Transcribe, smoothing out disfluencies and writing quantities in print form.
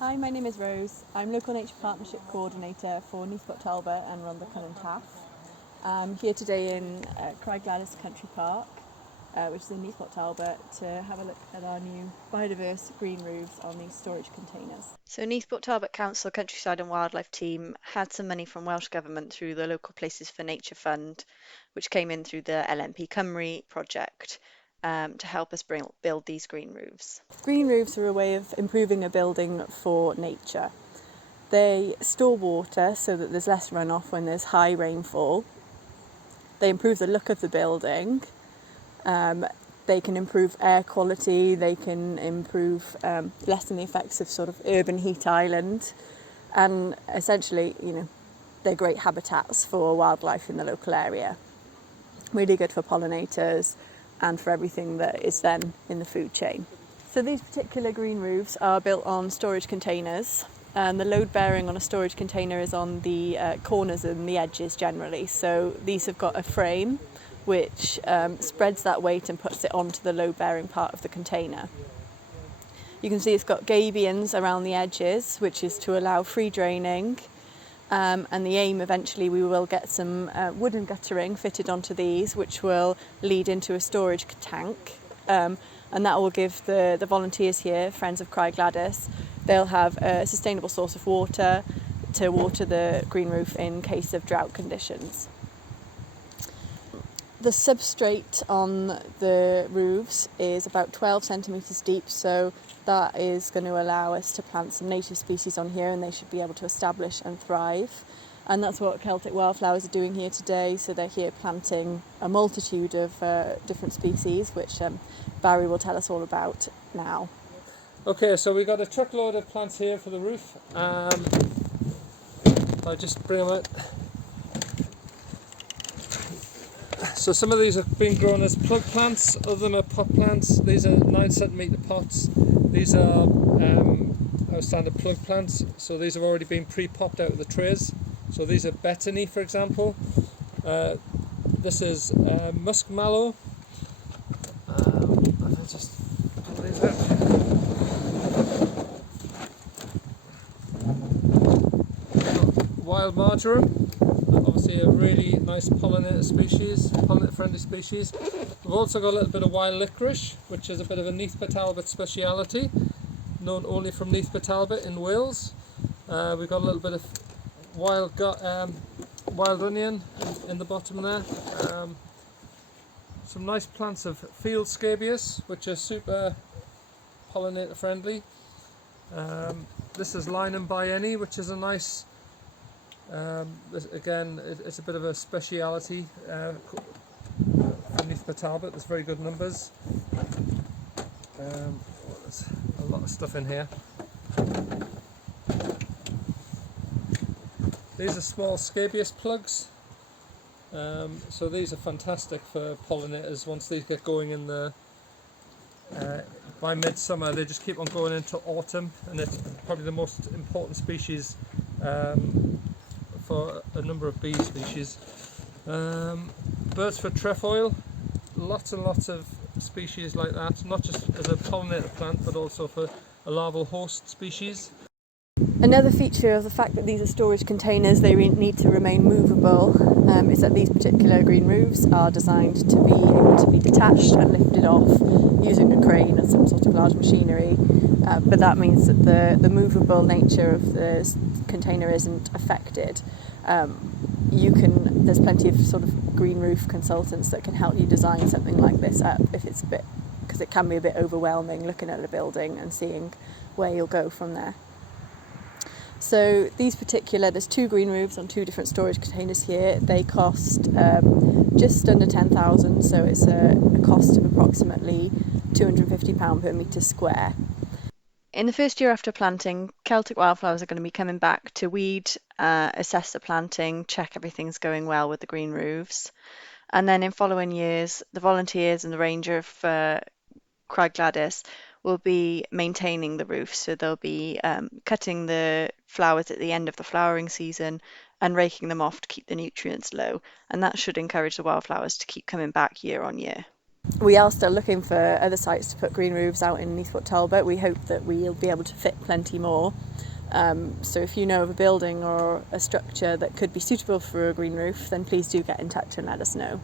Hi, my name is Rose. I'm Local Nature Partnership Coordinator for Neath, Talbot and Rhondda and Taff. I'm here today in Craig Gwladus Country Park, which is in Neath, Talbot, to have a look at our new biodiverse green roofs on these storage containers. So Neath Talbot Council Countryside and Wildlife team had some money from Welsh Government through the Local Places for Nature Fund, which came in through the LNP Cymru project to help us build these green roofs. Green roofs are a way of improving a building for nature. They store water so that there's less runoff when there's high rainfall. They improve the look of the building. They can improve air quality, they can improve, lessen the effects of sort of urban heat island, and essentially, they're great habitats for wildlife in the local area. Really good for pollinators and for everything that is then in the food chain. So these particular green roofs are built on storage containers, and the load bearing on a storage container is on the corners and the edges generally. So these have got a frame which spreads that weight and puts it onto the load bearing part of the container. You can see it's got gabions around the edges, which is to allow free draining. And the aim eventually we will get some wooden guttering fitted onto these, which will lead into a storage tank. And that will give the volunteers here, Friends of Craig Gwladus, they'll have a sustainable source of water to water the green roof in case of drought conditions. The substrate on the roofs is about 12 centimetres deep, so that is going to allow us to plant some native species on here, and they should be able to establish and thrive. And that's what Celtic Wildflowers are doing here today. So they're here planting a multitude of different species, which Barry will tell us all about now. Okay, so we got a truckload of plants here for the roof. I just bring them out. So some of these have been grown as plug plants, other of them are pot plants. These are 9 centimetre pots. These are our standard plug plants, so these have already been pre-popped out of the trays. So these are betony, for example. This is musk mallow. I'll just pull these out. Wild marjoram, obviously a really nice pollinator species, pollinator friendly species. We've also got a little bit of wild licorice, which is a bit of a Neath Talbot speciality, known only from Neath Talbot in Wales. We've got a little bit of wild onion in the bottom there. Some nice plants of field scabious, which are super pollinator friendly. This is Linum bienni, which is a nice, again, it's a bit of a speciality for Neath Talbot. There's very good numbers. There's a lot of stuff in here. These are small scabious plugs. So these are fantastic for pollinators. Once these get going in the by midsummer, they just keep on going into autumn, and it's probably the most important species for a number of bee species. Birds for trefoil, lots and lots of species like that, not just as a pollinator plant but also for a larval host species. Another feature of the fact that these are storage containers, they need to remain movable, is that these particular green roofs are designed to be able to be detached and lifted off using a crane or some sort of large machinery. But that means that the movable nature of the container isn't affected. There's plenty of sort of green roof consultants that can help you design something like this up if it's because it can be a bit overwhelming looking at a building and seeing where you'll go from there. So there's 2 green roofs on 2 different storage containers here. They cost just under 10,000, so it's a cost of approximately £250 per metre square. In the first year after planting, Celtic Wildflowers are going to be coming back to weed, assess the planting, check everything's going well with the green roofs. And then in following years, the volunteers and the ranger for Craig Gwladus will be maintaining the roof. So they'll be cutting the flowers at the end of the flowering season and raking them off to keep the nutrients low. And that should encourage the wildflowers to keep coming back year on year. We are still looking for other sites to put green roofs out in Neath Talbot. We hope that we'll be able to fit plenty more. So if you know of a building or a structure that could be suitable for a green roof, then please do get in touch and let us know.